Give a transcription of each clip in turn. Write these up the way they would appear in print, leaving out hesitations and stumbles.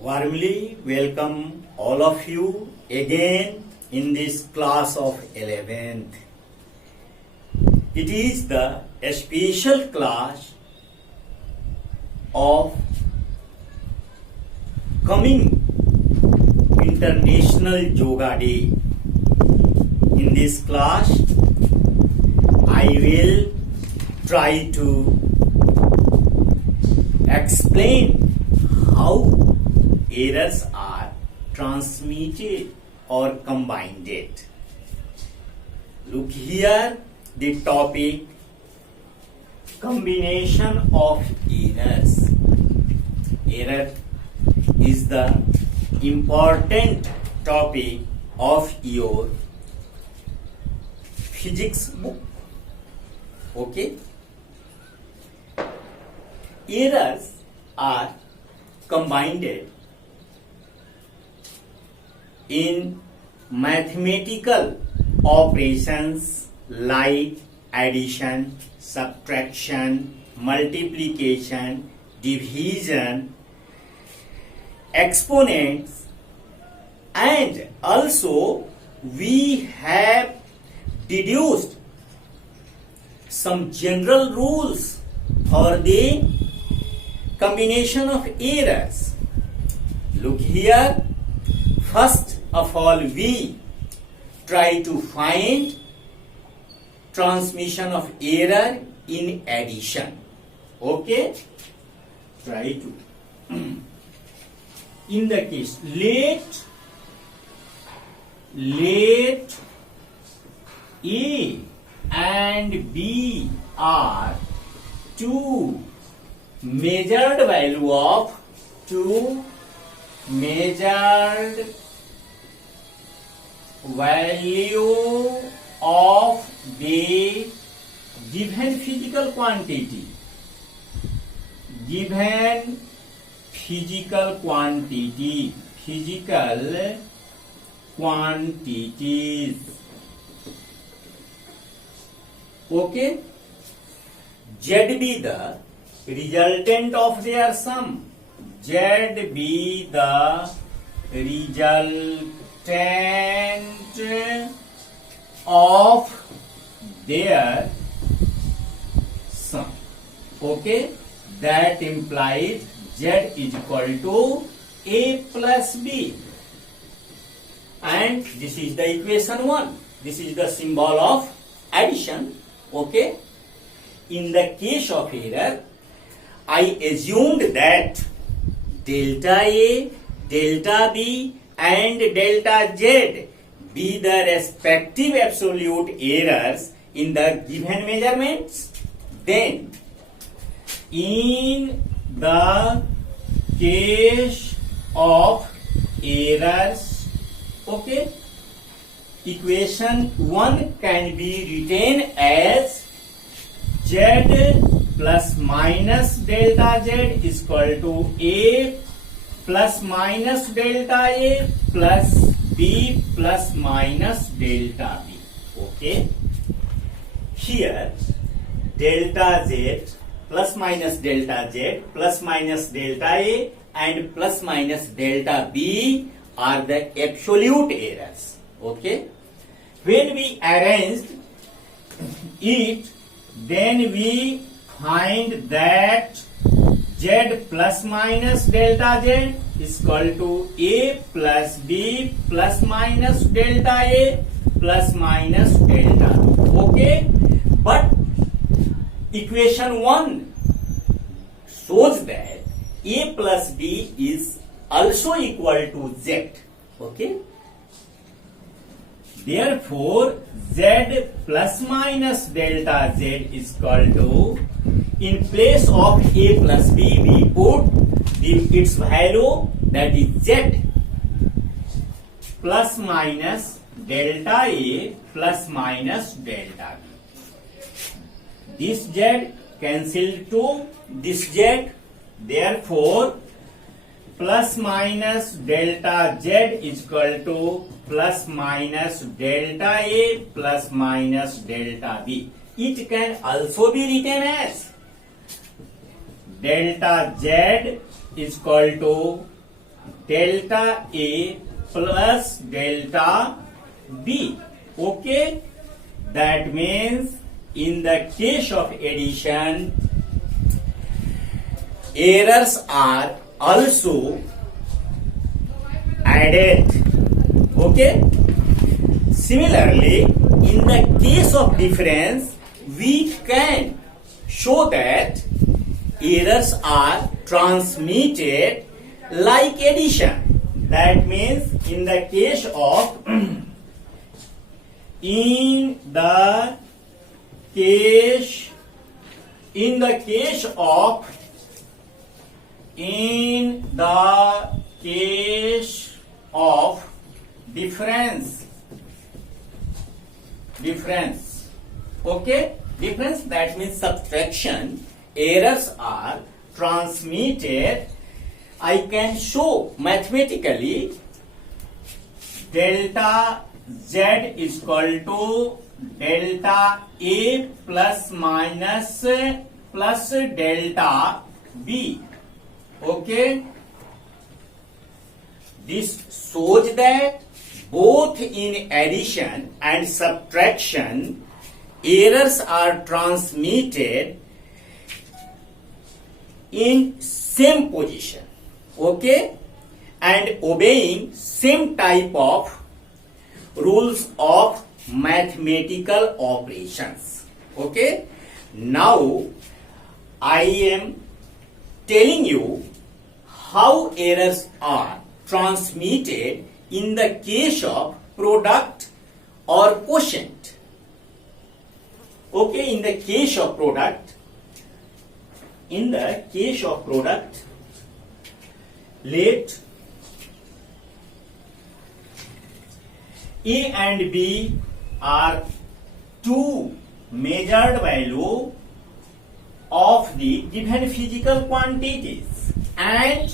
Warmly welcome all of you again in this class of 11th. It is the special class of coming International Yoga Day. In this class, I will try to explain how errors are transmitted or combined. Look here, the topic combination of errors. Error is the important topic of your physics book. Okay? Errors are combined in mathematical operations like addition, subtraction, multiplication, division, exponents, and also we have deduced some general rules for the combination of errors. Look here. First of all, we try to find transmission of error in addition. Okay? Try to. In the case, let A and B are two measured value of the given physical quantity. Physical quantities. Okay? Z be the resultant of their sum. Z be the resultant of their sum. Okay? That implies Z is equal to A plus B. And this is the equation 1. This is the symbol of addition. Okay? In the case of error, I assumed that delta A, delta B, and delta Z be the respective absolute errors in the given measurements. Then, in the case of errors, okay, equation 1 can be written as Z plus minus delta Z is equal to A plus minus delta A plus B plus minus delta B. Okay? Here, delta Z plus minus delta Z plus minus delta A and plus minus delta B are the absolute errors. Okay? When we arranged it, then we find that Z plus minus delta Z is equal to A plus B plus minus delta A plus minus delta B. Okay? But equation 1 shows that A plus B is also equal to Z. Okay? Therefore, Z plus minus delta Z is equal to, in place of A plus B, we put its value, that is Z plus minus delta A plus minus delta B. This Z cancelled to this Z. Therefore, plus minus delta Z is equal to plus minus delta A plus minus delta B. It can also be written as delta Z is equal to delta A plus delta B. Okay, that means in the case of addition, errors are also added. Okay, similarly, in the case of difference, we can show that errors are transmitted like addition. That means in the case of in the case of difference, okay, difference, that means subtraction, errors are transmitted. I can show mathematically delta Z is equal to delta A plus minus plus delta B. Okay, this shows that both in addition and subtraction errors are transmitted in same position, okay, and obeying same type of rules of mathematical operations. Okay, now I am telling you how errors are transmitted in the case of product or quotient. Okay, in the case of product, let A and B are two measured value of the given physical quantities, and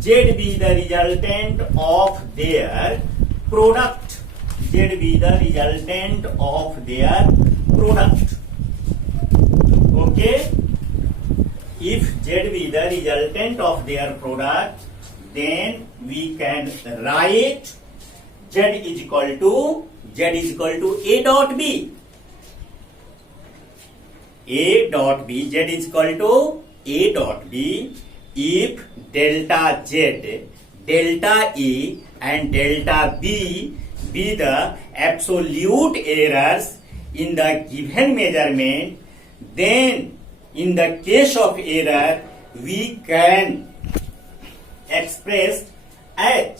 Z be the resultant of their product. Z be the resultant of their product. Okay, if Z be the resultant of their product, then we can write Z is equal to A dot B. A dot B, Z is equal to A dot B if delta Z, delta A and delta B be the absolute errors in the given measurement. Then in the case of error we can express as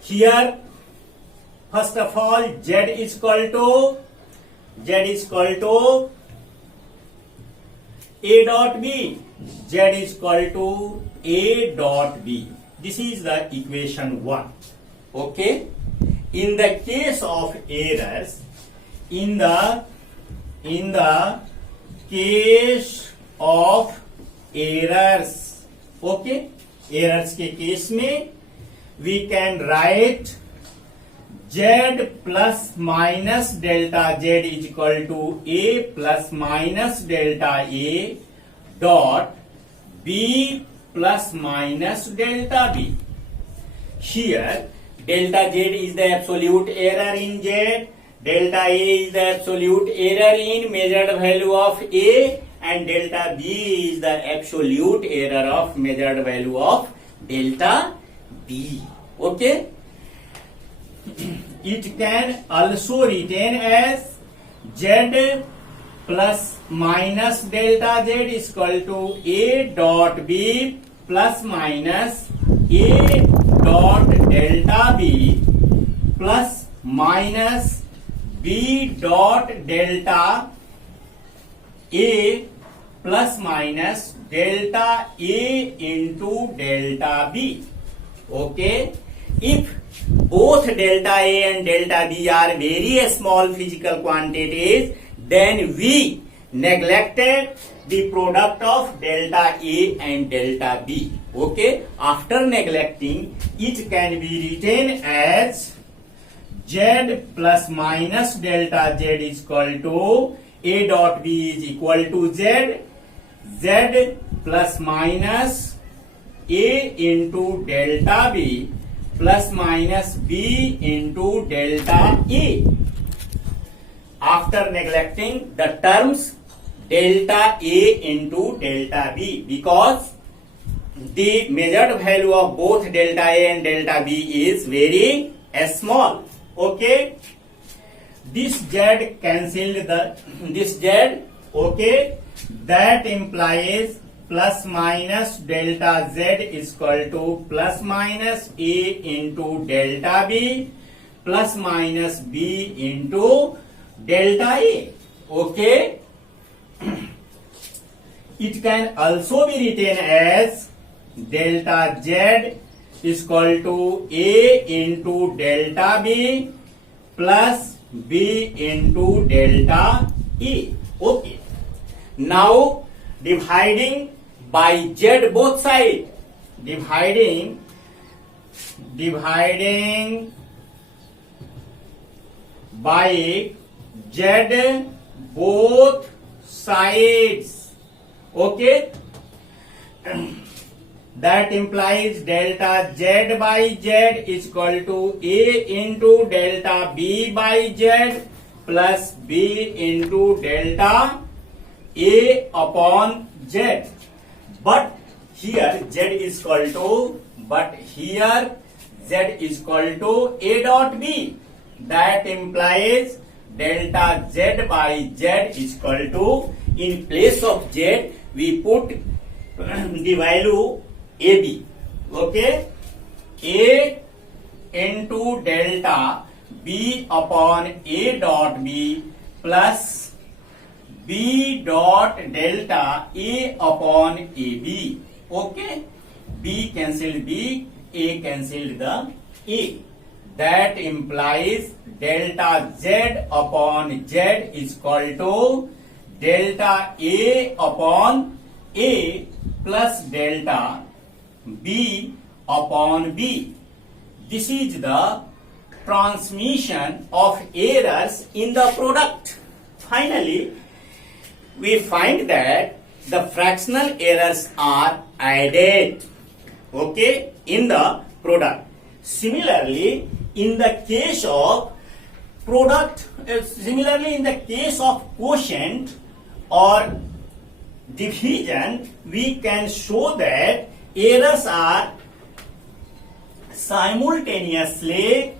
here. First of all, Z is equal to A dot B. Z is equal to A dot B. This is the equation 1. Okay. In the case of errors, in the case of errors, okay, errors के case में we can write Z plus minus delta Z is equal to A plus minus delta A dot B plus minus delta B. Here delta Z is the absolute error in Z, delta A is the absolute error in measured value of A, and delta B is the absolute error of measured value of delta B. Okay. It can also written as Z plus minus delta Z is equal to A dot B plus minus A dot delta B plus minus B dot delta A plus minus delta A into delta B. Okay. If both delta A and delta B are very small physical quantities, then we neglected the product of delta A and delta B. Okay. After neglecting, it can be written as Z plus minus delta Z is equal to A dot B is equal to Z. Z plus minus A into delta B plus minus B into delta A. After neglecting the terms delta A into delta B, because the measured value of both delta A and delta B is very small. Okay, this Z cancelled this Z. Okay, that implies plus minus delta Z is equal to plus minus A into delta B plus minus B into delta A. Okay, it can also be written as delta Z is equal to A into delta B plus B into delta A. Okay, now dividing by Z both sides, dividing by Z both sides. Okay, that implies delta Z by Z is equal to A into delta B by Z plus B into delta A upon Z. But here Z is equal to, A dot B. That implies delta Z by Z is equal to, in place of Z we put the value AB. Okay, A into delta B upon A dot B plus B dot delta A upon AB. Okay, B cancelled B, A cancelled the A. That implies delta Z upon Z is equal to delta A upon A plus delta B upon B. This is the transmission of errors in the product. Finally, we find that the fractional errors are added, okay, in the product. Similarly, in the case of quotient or division, we can show that errors are simultaneously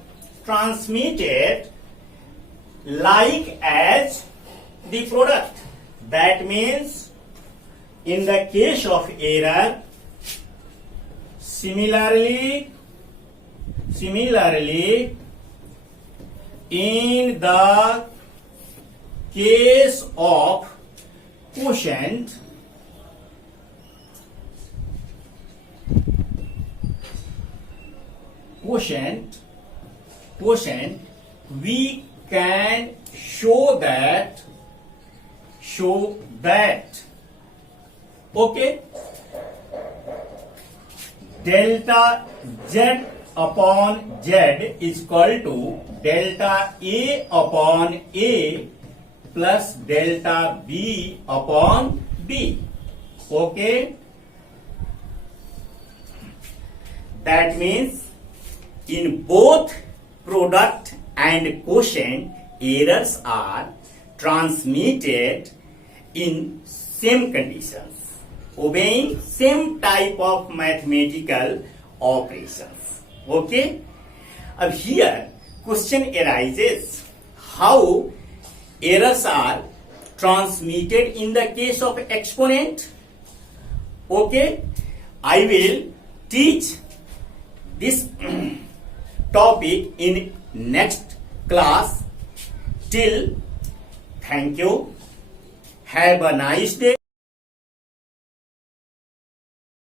transmitted like as the product. That means in the case of error, similarly in the case of quotient, we can show that okay, delta Z upon Z is equal to delta A upon A plus delta B upon B. Okay, that means in both product and quotient, errors are transmitted in same conditions, obeying same type of mathematical operations. Okay, अब here question arises, how errors are transmitted in the case of exponent. Okay, I will teach this topic in next class. Till, thank you, have a nice day.